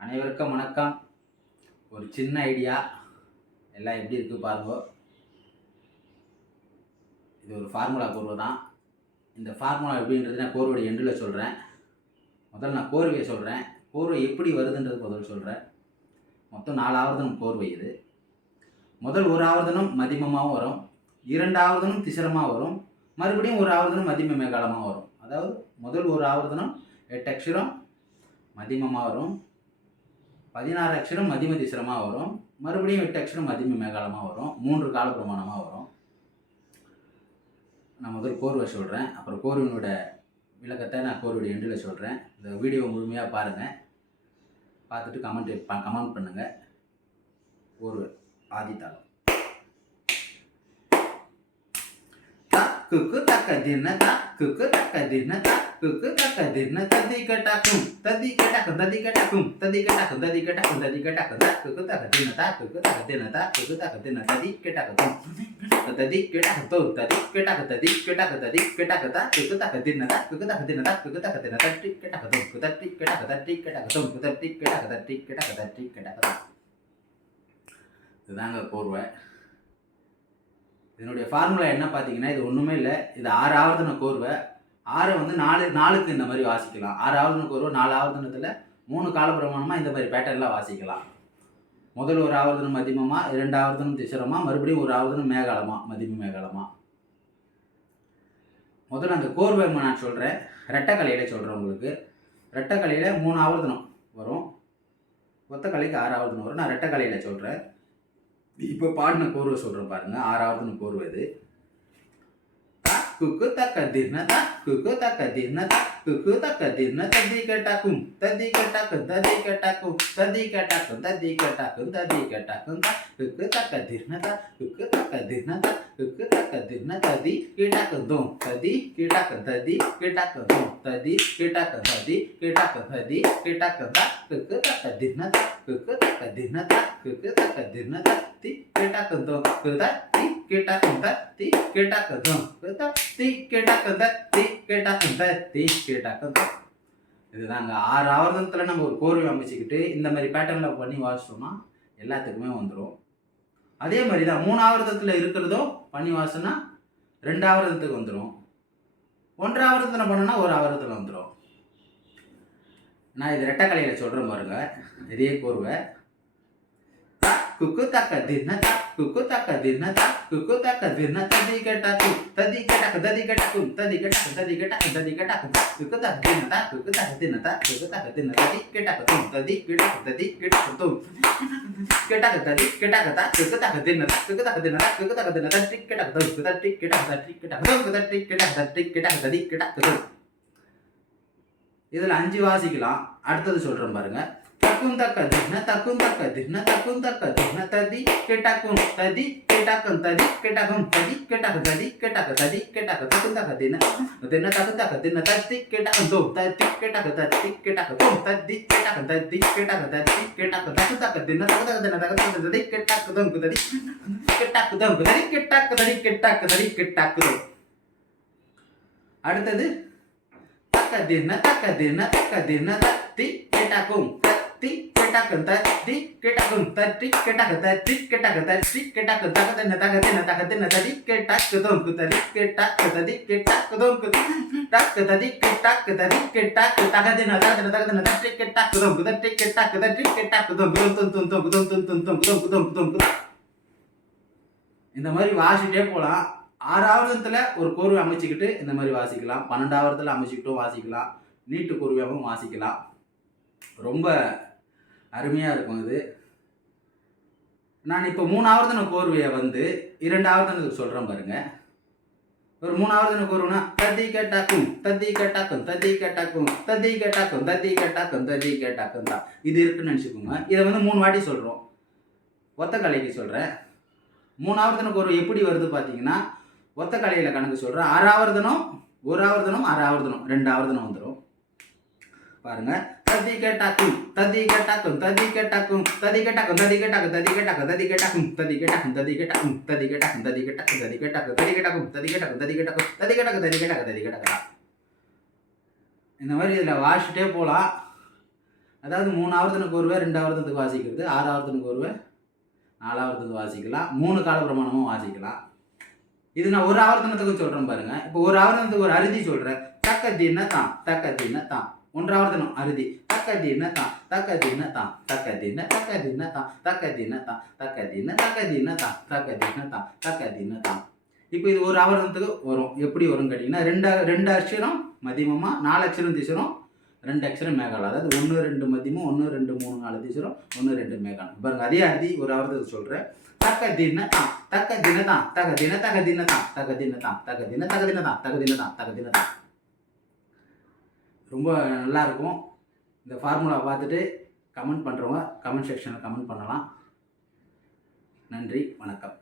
அனைவருக்கும் வணக்கம். ஒரு சின்ன ஐடியா, எல்லாம் எப்படி இருக்குது பாருங்க. இது ஒரு ஃபார்முலா கோர்வை தான். இந்த ஃபார்முலா எப்படின்றது நான் கோர்வையோட எண்டில் சொல்கிறேன். முதல்ல நான் கோர்வையை சொல்கிறேன், கோர்வை எப்படி வருதுன்றது முதல்ல சொல்கிறேன். மொத்தம் 4 ஆவர்த்தனம் கோர்வை இது. முதல் ஒரு ஆவர்த்தனம் மதிமமாகவும் வரும், இரண்டாவதும் திசரமாக வரும், மறுபடியும் ஒரு ஆவர்த்தனம் மதிம மேகாலமாக வரும். அதாவது முதல் ஒரு ஆவர்த்தனம் 8 அக்ஷரம் மதிமமாக வரும், 16 அக்ஷரம் மதிம திசரமாக வரும், மறுபடியும் 8 அக்ஷரம் மதிம மேகாலமாக வரும், 3 கால பிரமாணமாக வரும். நான் முதல் கோர்வை சொல்கிறேன், அப்புறம் கோர்வினோட விளக்கத்தை நான் கோர்வையோட எண்டில் சொல்கிறேன். இந்த வீடியோ முழுமையாக பாருங்கள், பார்த்துட்டு கமெண்ட் பண்ணுங்கள். கோர்வை ஆதித்தாளம் குக்கு தக்க தின்ன தா குக்கு தக்க தின்ன தா குக்கு தக்க தின்ன ததி கட்டாக்கும் ததி கட்டாக்கும் ததி கட்டாக்கும் ததி கட்டாக்கும் ததி கட்டாக்கும் ததி கட்டாக்கும் தா குக்கு தக்க தின்ன தா குக்கு தக்க தின்ன தா குக்கு தக்க தின்ன ததி கட்டாக்கும் ததி கட்டாக்கும் ததி கட்டாக்கும் ததி கட்டாக்கும் ததி கட்டாக்கும் தா குக்கு தக்க தின்ன தா குக்கு தக்க தின்ன தா குக்கு தக்க தின்ன தட்டி கட்டாக்கும் குதட்டி கட்டாக்கும் தட்டி கட்டாக்கும் குதட்டி கட்டாக்கும் தட்டி கட்டாக்கும் தட்டி கட்டாக்கும். இதுதாங்க கோர்வை. இதனுடைய ஃபார்முலா என்ன பார்த்தீங்கன்னா, இது ஒன்றுமே இல்லை. இது 6 ஆவர்த்தன கோர்வை. 6 வந்து 4க்கு இந்த மாதிரி வாசிக்கலாம். 6 ஆவர்த்தன கோர்வை 4 ஆவர்த்தனத்தில் 3 காலப்பிரமாணமாக இந்த மாதிரி பேட்டர்லாம் வாசிக்கலாம். முதல் ஒரு ஆவர்த்தனம் மதிமமா, 2 ஆவர்த்தனம் திசரமா, மறுபடியும் ஒரு ஆவர்த்தனம் மேகாலமா, மதிம மேகாலமா. முதல்ல அந்த கோர்வை நான் சொல்கிறேன், ரெட்டைக்கலையில் சொல்கிறேன். உங்களுக்கு ரெட்டைக்கலையில் 3 ஆவர்த்தனம் வரும், ஒத்த கலைக்கு 6 ஆவர்த்தனம் வரும். நான் ரெட்டைக்கலையில் சொல்கிறேன். இப்போ பாடின கோர்வை சொல்கிறேன் பாருங்கள். 6 ஆவர்த்தனம் கோர்வை இது. குக்கு தக்க தின்ன தா குக்கு தக்க தின்ன தா குக்கு தக்க தின்ன ததி கட்டாக்கும் ததி கட்டாக்கும் ததி கட்டாக்கும் ததி கட்டாக்கும் ததி கட்டாக்கும் ததி கட்டாக்கும் தா குக்கு தக்க தின்ன தா குக்கு தக்க தின்ன தா குக்கு தக்க தின்ன ததி கட்டாக்கும் தோம் ததி கட்டாக்கும் ததி கட்டாக்கும் தோம் ததி கட்டாக்கும் ததி கட்டாக்கும் ததி கட்டாக்கும் தா குக்கு தக்க தின்ன தா குக்கு தக்க தின்ன தா குக்கு தக்க தின்ன தா தி கட்டாக்கும் தோம் குதா தி கட்டாக்கும் தா தி கட்டாக்கும் தோம் குதா தி கட்டாக்கும் தா தி கட்டாக்கும் தா தி கட்டாக்கும் தா. இதுதாங்க 6 ஆவர்த்தனத்தில் நம்ம ஒரு கோர்வை அமைச்சிக்கிட்டு இந்த மாதிரி பேட்டர்னில் பண்ணி வாசிச்சோம்னா எல்லாத்துக்குமே வந்துடும். அதே மாதிரி தான் 3 ஆவர்த்தனத்தில் இருக்கிறதோ பண்ணி வாசினா 2 ஆவர்த்தனத்துக்கு வந்துடும். 1 ஆவர்த்தனம் பண்ணோன்னா 1 ஆவர்த்தனம் வந்துடும். நான் இது ரெட்டைக்கலையில் சொல்கிறேன் பாருங்க. இதே கோர்வை குக்கு தக்க தின்ன தா குக்கு தக்க தின்ன தா குக்கு தக்க தின்ன ததி கட்டாக்கும் ததி கட்டாக்கும் ததி கட்டாக்கும் ததி கட்டாக்கும் ததி கட்டாக்கும் ததி கட்டாக்கும் குக்கு தக்க தின்ன தா குக்கு தக்க தின்ன தா குக்கு தக்க தின்ன ததி கட்டாக்கும் ததி கட்டாக்கும் ததி கட்டாக்கும் கட்டாக்கும் ததி கட்டாக்கும் தா குக்கு தக்க தின்ன தா குக்கு தக்க தின்ன தா குக்கு தக்க தின்ன ததி கட்டாக்கும் ததி கட்டாக்கும் ததி கட்டாக்கும் ததி கட்டாக்கும் ததி கட்டாக்கும். இதில் 5 வாசிக்கலாம். அடுத்தது சொல்கிறேன் பாருங்க. தக்கும் தக்க தின்ன தக்கும் தக்க தின்ன தக்கும் தக்க தின்ன ததி கட்டாக்கும் ததி கட்டாக்கும் ததி கட்டாக்கும் ததி கட்டாக்கும் ததி கட்டாக்கும் ததி கட்டாக்கும் தக்கும் தக்க தின்ன தின்ன தக்கும் தக்க தின்ன ததி கட்டாக்கும் தோ ததி கட்டாக்கும் ததி கட்டாக்கும் தோ ததி கட்டாக்கும் ததி கட்டாக்கும் ததி கட்டாக்கும் தக்கும் தக்க தின்ன தக்கும் தக்க தின்ன தக்கும் ததி கட்டாக்கும் தோ ததி கட்டாக்கும் தோ ததி கட்டாக்கும் ததி கட்டாக்கும் ததி கட்டாக்கும். அடுத்தது தக்க தின்ன தத்தி கட்டாக்கும் தத்தி கட்டாக்கும் தத்தி கட்டாக்கும் தத்தி கட்டாக்கும் தத்தி கட்டாக்கும் தத்தி கட்டாக்கும் தகதன தகதன தகதன ததி கட்டாக்கு தோங்கு ததி கட்டாக்கு ததி கட்டாக்கு தோங்கு டாக்கு ததி கட்டாக்கு ததி கட்டாக்கு தகதன தகதன தகதன தத்தி கட்டாக்கு தோங்கு தத்தி கட்டாக்கு தத்தி கட்டாக்கு தோங்கு தொம் தொம் தொம் தொம் தொம் தொம் தொம் தொம் தொம் தொம் தொம். இந்த மாதிரி வாசிட்டே போகலாம். 6 ஆவர்த்தனத்தில் ஒரு கோர்வை அமைச்சிக்கிட்டு இந்த மாதிரி வாசிக்கலாம். 12 ஆவர்த்தனத்தில் அமைச்சிக்கிட்டும் வாசிக்கலாம். நீட்டு கோர்வையாகவும் வாசிக்கலாம். ரொம்ப அருமையாக இருக்கும் இது. நான் இப்போ 3 ஆவர்த்தன கோர்வையை வந்து 2 ஆவர்த்தனத்துக்கு சொல்கிறேன் பாருங்கள். ஒரு 3 ஆவர்த்தன கோர்வைனா ததி கட்டாக்கும் ததி கட்டாக்கும் ததி கட்டாக்கும் ததி கட்டாக்கும் ததி கட்டாக்கும் ததி கட்டாக்கும் தான் இது இருக்குன்னு நினச்சிக்கோங்க. இதை வந்து 3 வாட்டி சொல்கிறோம். ஒத்த கலைக்கு சொல்கிறேன். 3 ஆவர்த்தன கோர்வை எப்படி வருது பார்த்தீங்கன்னா, ஒத்த கலையில் கணக்கு சொல்கிறேன். 6 ஆவர்த்தனம் 1 ஆவர்த்தனம் 6 ஆவர்த்தனம் 2 ஆவர்த்தனம் வந்துடும் பாருங்க. ததி கட்டாக்கும் ததி கட்டாக்கும் ததி கட்டாக்கும் ததி கட்டாக்கும் ததி கட்டாக்கும் ததி கட்டாக்கும் ததி கட்டாக்கும் ததி கட்டாக்கும் ததி கட்டாக்கும் ததி கட்டாக்கும் ததி கட்டாக்கும் ததி கட்டாக்கும் ததி கட்டாக்கும் ததி கட்டாக்கும் ததி கட்டாக்கும் ததி கட்டாக்கும் ததி கட்டாக்கும் ததி கட்டாக்கும். இந்த மாதிரி இதில் வாசிட்டே போகலாம். அதாவது 3 ஆவர்த்தனத்துக்கு ஒருவே 2 ஆவர்த்தனத்துக்கு வாசிக்கிறது, 6 ஆவர்த்தனத்துக்கு ஒருவே 4 ஆவர்த்தனத்துக்கு வாசிக்கலாம், 3 கால பிரமாணமும் வாசிக்கலாம். இது நான் ஒரு ஆவர்த்தனத்துக்கு சொல்கிறேன் பாருங்க. இப்போ ஒரு ஆவர்த்தனத்துக்கு ஒரு அறுதி சொல்கிறேன். தக்க தின தான் தக்க தின தான் 1 ஆவர்த்தனம் அறுதி. தக்க தின தான் தக்க தின தான் தக்க தின தக்க தின தான் தக்க தின தான் தக்க தின தக்க தின தான் தக்க தின தான் தக்க தின தான். இப்போ இது ஒரு ஆவர்த்தனத்துக்கு வரும். எப்படி வரும்னு கேட்டிங்கன்னா 2 அக்ஷரம் மதியமமா, 4 அக்ஷரம் திசரம், 2 அக்ஷரம் மேகாலம். அதாவது 1 2 மதியமும், 1 2 3 4 திசரம், 1 2 மேகாலம். பாருங்க, அதே அறுதி ஒரு ஆவர்த்தனத்துக்கு சொல்கிறேன். தக்க தின தான் தக்க தின தான் தக்க தின தக்க தின தான் தக்க தின தான் தக்க தின தக்க தின தான் தக்க தின தான் தக்க தின தான். ரொம்ப நல்லா இருக்கும். இந்த ஃபார்முலா பார்த்துட்டு கமெண்ட் பண்ணுறவங்க கமெண்ட் செக்ஷனில் கமெண்ட் பண்ணலாம். நன்றி, வணக்கம்.